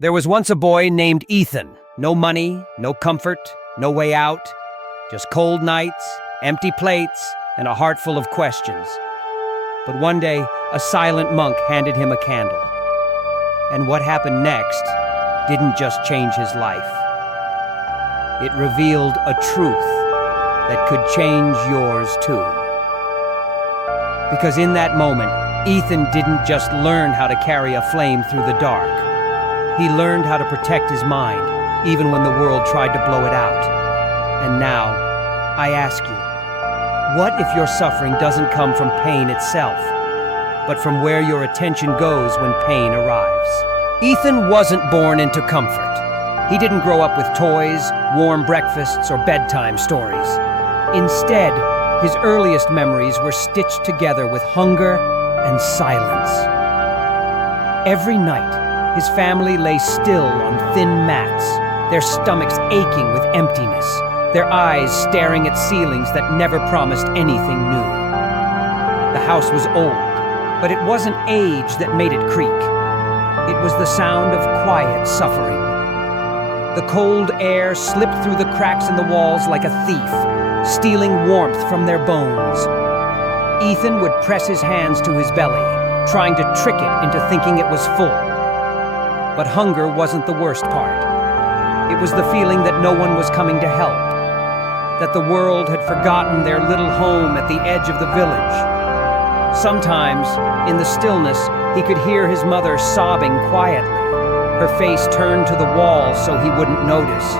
There was once a boy named Ethan. No money, no comfort, no way out. Just cold nights, empty plates, and a heart full of questions. But one day, a silent monk handed him a candle. And what happened next didn't just change his life. It revealed a truth that could change yours too. Because in that moment, Ethan didn't just learn how to carry a flame through the dark. He learned how to protect his mind, even when the world tried to blow it out. And now, I ask you, what if your suffering doesn't come from pain itself, but from where your attention goes when pain arrives? Ethan wasn't born into comfort. He didn't grow up with toys, warm breakfasts, or bedtime stories. Instead, his earliest memories were stitched together with hunger and silence. Every night, his family lay still on thin mats, their stomachs aching with emptiness, their eyes staring at ceilings that never promised anything new. The house was old, but it wasn't age that made it creak. It was the sound of quiet suffering. The cold air slipped through the cracks in the walls like a thief, stealing warmth from their bones. Ethan would press his hands to his belly, trying to trick it into thinking it was full. But hunger wasn't the worst part. It was the feeling that no one was coming to help, that the world had forgotten their little home at the edge of the village. Sometimes, in the stillness, he could hear his mother sobbing quietly, her face turned to the wall so he wouldn't notice.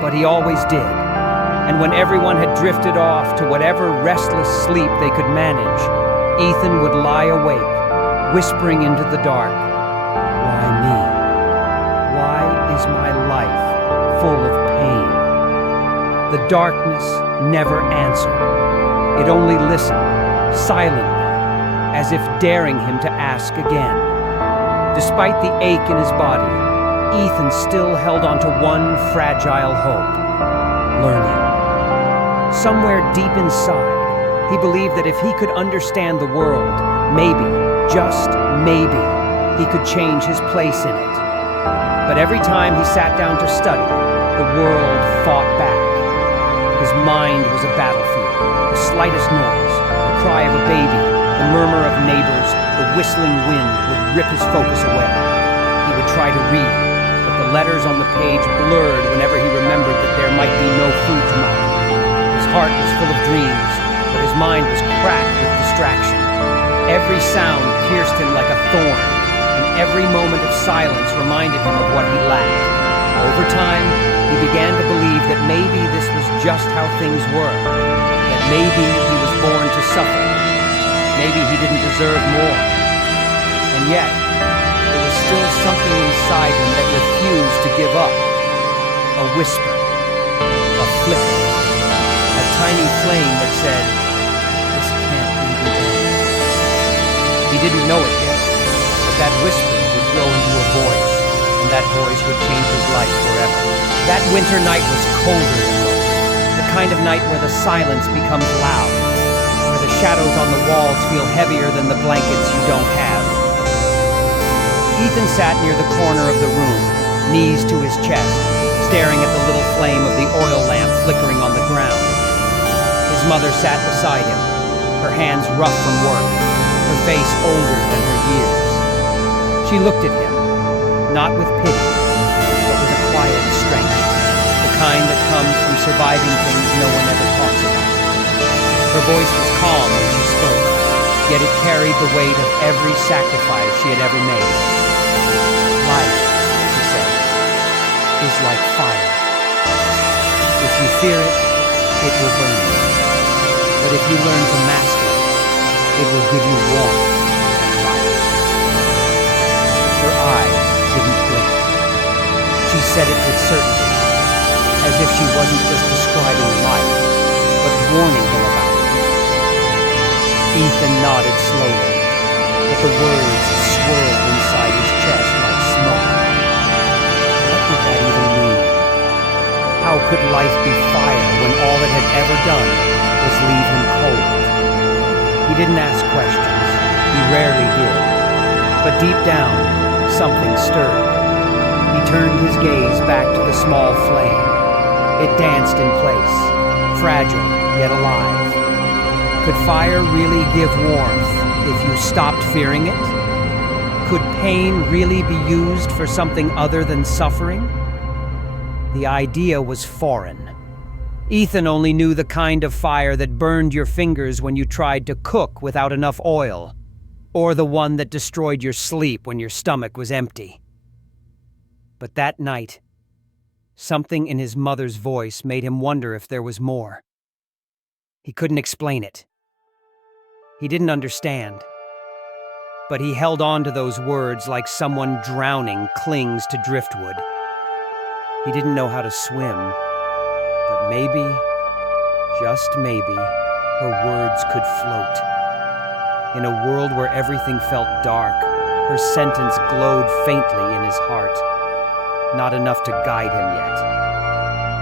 But he always did. And when everyone had drifted off to whatever restless sleep they could manage, Ethan would lie awake, whispering into the dark, "Why me? Why is my life full of pain?" The darkness never answered. It only listened, silently, as if daring him to ask again. Despite the ache in his body, Ethan still held on to one fragile hope: learning. Somewhere deep inside, he believed that if he could understand the world, maybe, just maybe, he could change his place in it. But every time he sat down to study, the world fought back. His mind was a battlefield. The slightest noise, the cry of a baby, the murmur of neighbors, the whistling wind would rip his focus away. He would try to read, but the letters on the page blurred whenever he remembered that there might be no food tomorrow. His heart was full of dreams, but his mind was cracked with distraction. Every sound pierced him like a thorn, and every moment of silence reminded him of what he lacked. Over time, he began to believe that maybe this was just how things were, that maybe he was born to suffer, maybe he didn't deserve more. And yet, there was still something inside him that refused to give up. A whisper, a flicker, a tiny flame that said, "This can't be the end." He didn't know it yet, but that whisper would grow into a voice, and that voice would change his life forever. That winter night was colder than most, the kind of night where the silence becomes loud, where the shadows on the walls feel heavier than the blankets you don't have. Ethan sat near the corner of the room, knees to his chest, staring at the little flame of the oil lamp flickering on the ground. His mother sat beside him, her hands rough from work, her face older than her years. She looked at him, not with pity, but with a quiet strength, the kind that comes from surviving things no one ever talks about. Her voice was calm when she spoke, yet it carried the weight of every sacrifice she had ever made. "Life," she said, "is like fire. If you fear it, it will burn you. But if you learn to master it, it will give you warmth and life." Her eyes didn't blink. She said it with certainty, as if she wasn't just describing life, but warning him about it. Ethan nodded slowly, but the words swirled inside his chest like smoke. What did that even mean? How could life be fire when all it had ever done was leave him cold? He didn't ask questions. He rarely did. But deep down, something stirred. turned his gaze back to the small flame. It danced in place, fragile yet alive. Could fire really give warmth if you stopped fearing it? Could pain really be used for something other than suffering? The idea was foreign. Ethan only knew the kind of fire that burned your fingers when you tried to cook without enough oil, or the one that destroyed your sleep when your stomach was empty. But that night, something in his mother's voice made him wonder if there was more. He couldn't explain it. He didn't understand. But he held on to those words like someone drowning clings to driftwood. He didn't know how to swim, but maybe, just maybe, her words could float. In a world where everything felt dark, her sentence glowed faintly in his heart. Not enough to guide him yet,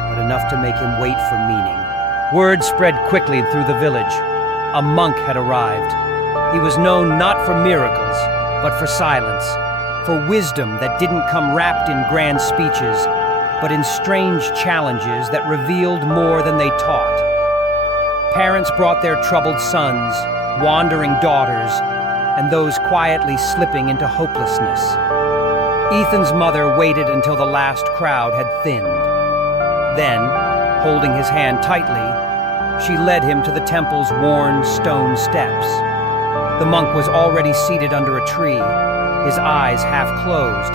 but enough to make him wait for meaning. Word spread quickly through the village. A monk had arrived. He was known not for miracles, but for silence, for wisdom that didn't come wrapped in grand speeches, but in strange challenges that revealed more than they taught. Parents brought their troubled sons, wandering daughters, and those quietly slipping into hopelessness. Ethan's mother waited until the last crowd had thinned. Then, holding his hand tightly, she led him to the temple's worn stone steps. The monk was already seated under a tree, his eyes half closed,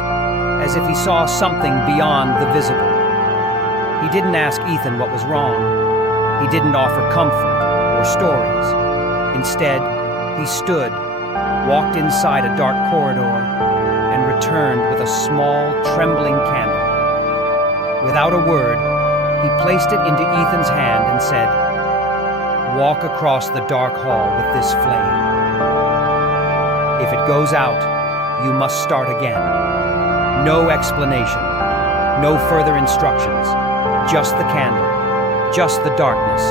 as if he saw something beyond the visible. He didn't ask Ethan what was wrong. He didn't offer comfort or stories. Instead, he stood, walked inside a dark corridor, and returned with a small, trembling candle. Without a word, he placed it into Ethan's hand and said, "Walk across the dark hall with this flame. If it goes out, you must start again. No explanation, no further instructions, just the candle, just the darkness,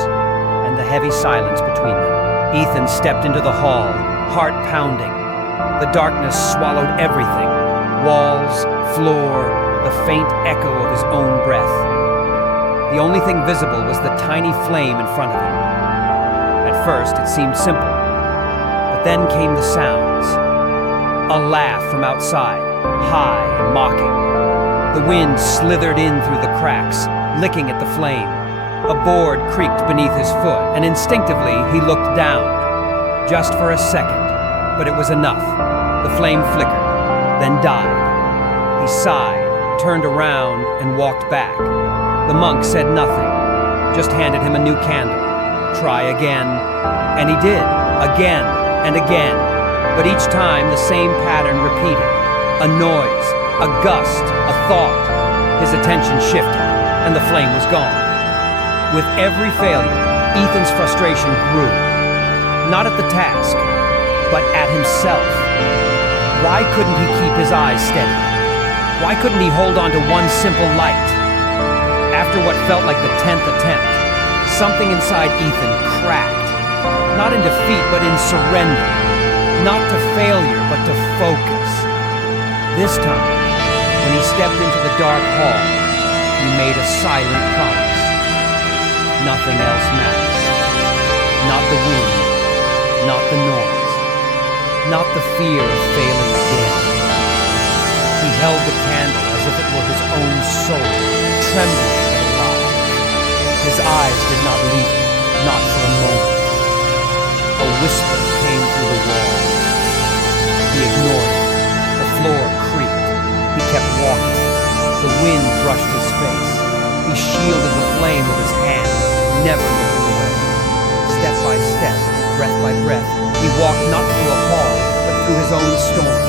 and the heavy silence between them." Ethan stepped into the hall, heart pounding. The darkness swallowed everything, walls, floor, the faint echo of his own breath. The only thing visible was the tiny flame in front of him. At first, it seemed simple, but then came the sounds. A laugh from outside, high and mocking. The wind slithered in through the cracks, licking at the flame. A board creaked beneath his foot, and instinctively he looked down. Just for a second, but it was enough. The flame flickered, then died. He sighed, turned around, and walked back. The monk said nothing, just handed him a new candle. Try again. And he did, again and again. But each time the same pattern repeated. A noise, a gust, a thought. His attention shifted, and the flame was gone. With every failure, Ethan's frustration grew. Not at the task, but at himself. Why couldn't he keep his eyes steady? Why couldn't he hold on to one simple light? After what felt like the 10th attempt, something inside Ethan cracked. Not in defeat, but in surrender. Not to failure, but to focus. This time, when he stepped into the dark hall, he made a silent promise. Nothing else matters. Not the wind, not the noise, not the fear of failing again. He held the candle as if it were his own soul, trembling but alive. His eyes did not leave it, not for a moment. A whisper came through the walls. He ignored it. The floor creaked. He kept walking. The wind brushed his face. He shielded the flame with his hand, never looking away. Step by step, breath by breath, he walked not through a hall, but through his own storm.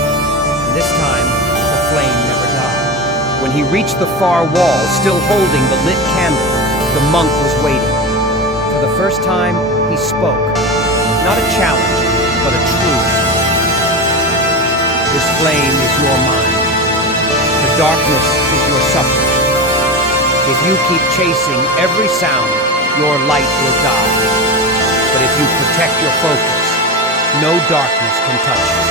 And this time, the flame never died. When he reached the far wall, still holding the lit candle, the monk was waiting. For the first time, he spoke. Not a challenge, but a truth. This flame is your mind. The darkness is your suffering. If you keep chasing every sound, your light will die. But if you protect your focus, no darkness can touch you.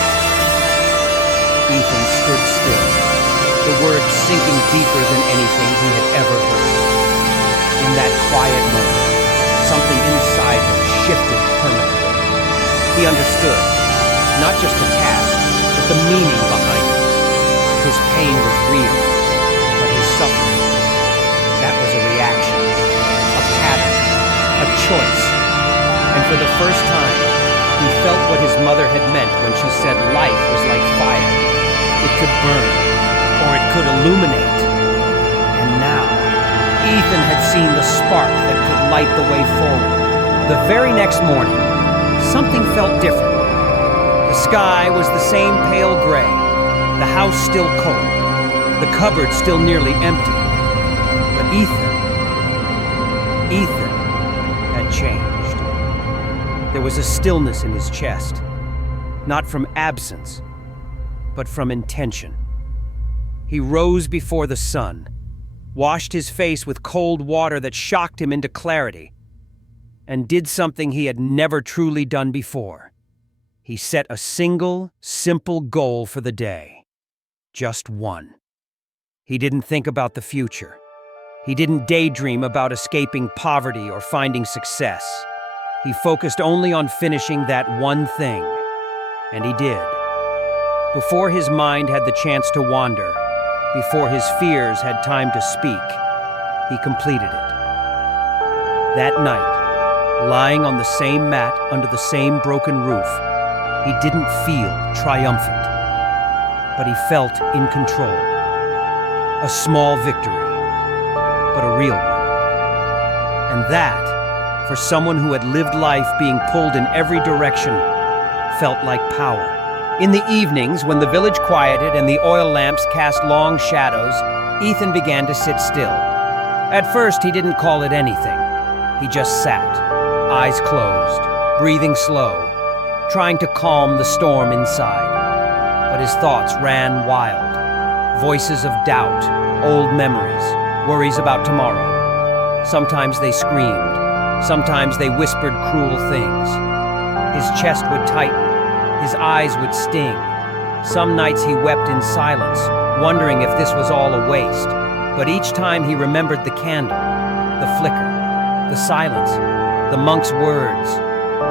Ethan stood still, the words sinking deeper than anything he had ever heard. In that quiet moment, something inside him shifted permanently. He understood, not just the task, but the meaning behind it. His pain was real, but his suffering, that was a reaction, a pattern, a choice. And for the first time, he felt what his mother had meant when she said life was like fire. It could burn, or it could illuminate. And now, Ethan had seen the spark that could light the way forward. The very next morning, something felt different. The sky was the same pale gray, the house still cold, the cupboard still nearly empty. But Ethan had changed. There was a stillness in his chest, not from absence, but from intention. He rose before the sun, washed his face with cold water that shocked him into clarity, and did something he had never truly done before. He set a single, simple goal for the day. Just one. He didn't think about the future. He didn't daydream about escaping poverty or finding success. He focused only on finishing that one thing, and he did. Before his mind had the chance to wander, before his fears had time to speak, he completed it. That night, lying on the same mat under the same broken roof, he didn't feel triumphant, but he felt in control. A small victory, but a real one. And that, for someone who had lived life being pulled in every direction, felt like power. In the evenings, when the village quieted and the oil lamps cast long shadows, Ethan began to sit still. At first, he didn't call it anything. He just sat, eyes closed, breathing slow, trying to calm the storm inside. But his thoughts ran wild. Voices of doubt, old memories, worries about tomorrow. Sometimes they screamed. Sometimes they whispered cruel things. His chest would tighten. His eyes would sting. Some nights he wept in silence, wondering if this was all a waste. But each time he remembered the candle, the flicker, the silence, the monk's words,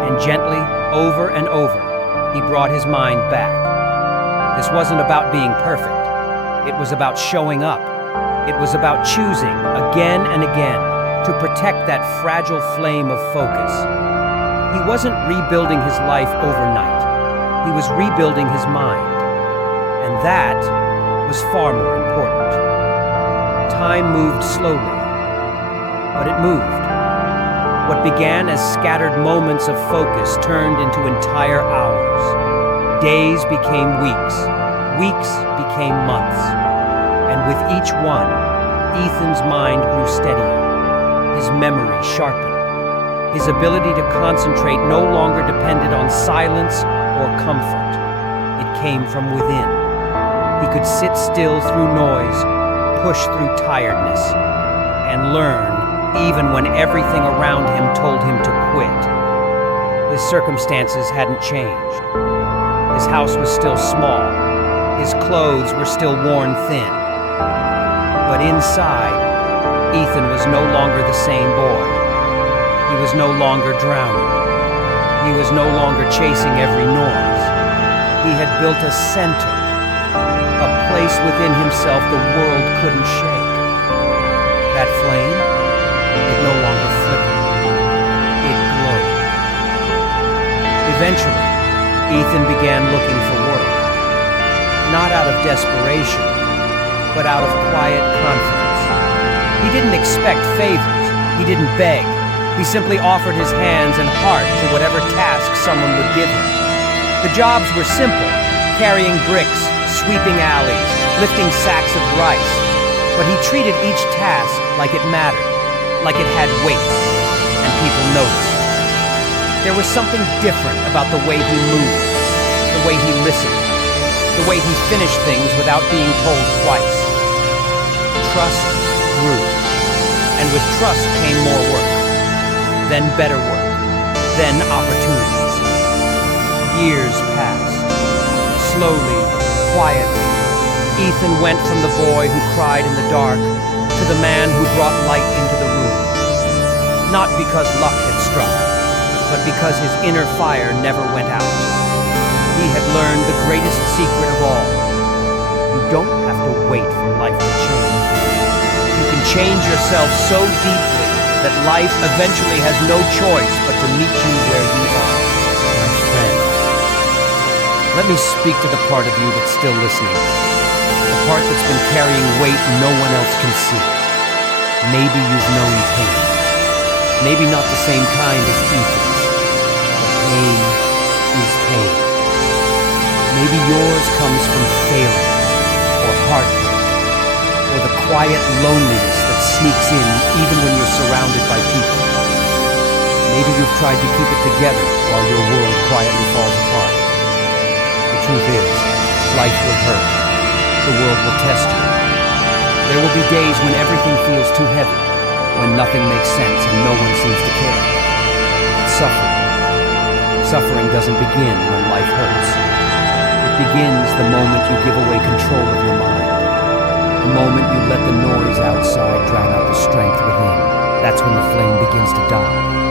and gently, over and over, he brought his mind back. This wasn't about being perfect. It was about showing up. It was about choosing, again and again, to protect that fragile flame of focus. He wasn't rebuilding his life overnight. He was rebuilding his mind. And that was far more important. Time moved slowly, but it moved. What began as scattered moments of focus turned into entire hours. Days became weeks. Weeks became months. And with each one, Ethan's mind grew steadier. His memory sharpened. His ability to concentrate no longer depended on silence or comfort. It came from within. He could sit still through noise, push through tiredness, and learn even when everything around him told him to quit. His circumstances hadn't changed. His house was still small. His clothes were still worn thin. But inside, Ethan was no longer the same boy. He was no longer drowning. He was no longer chasing every noise. He had built a center, a place within himself the world couldn't shake. That flame, it no longer flickered. It glowed. Eventually, Ethan began looking for work. Not out of desperation, but out of quiet confidence. He didn't expect favors. He didn't beg. He simply offered his hands and heart to whatever task someone would give him. The jobs were simple, carrying bricks, sweeping alleys, lifting sacks of rice. But he treated each task like it mattered, like it had weight, and people noticed. There was something different about the way he moved, the way he listened, the way he finished things without being told twice. Trust grew, and with trust came more work, then better work, then opportunities. Years passed, slowly, quietly, Ethan went from the boy who cried in the dark to the man who brought light into the room. Not because luck had struck, but because his inner fire never went out. He had learned the greatest secret of all. You don't have to wait for life to change. You can change yourself so deeply that life eventually has no choice but to meet you where you are, my friend. Let me speak to the part of you that's still listening. The part that's been carrying weight no one else can see. Maybe you've known pain. Maybe not the same kind as Ethan's. But pain is pain. Maybe yours comes from failure, or heartbreak, or the quiet loneliness that sneaks in even when you're surrounded by people. Maybe you've tried to keep it together while your world quietly falls apart. The truth is, life will hurt. The world will test you. There will be days when everything feels too heavy, when nothing makes sense and no one seems to care. But suffering doesn't begin when life hurts. It begins the moment you give away control of your mind. The moment you let the noise outside drown out the strength within. That's when the flame begins to die.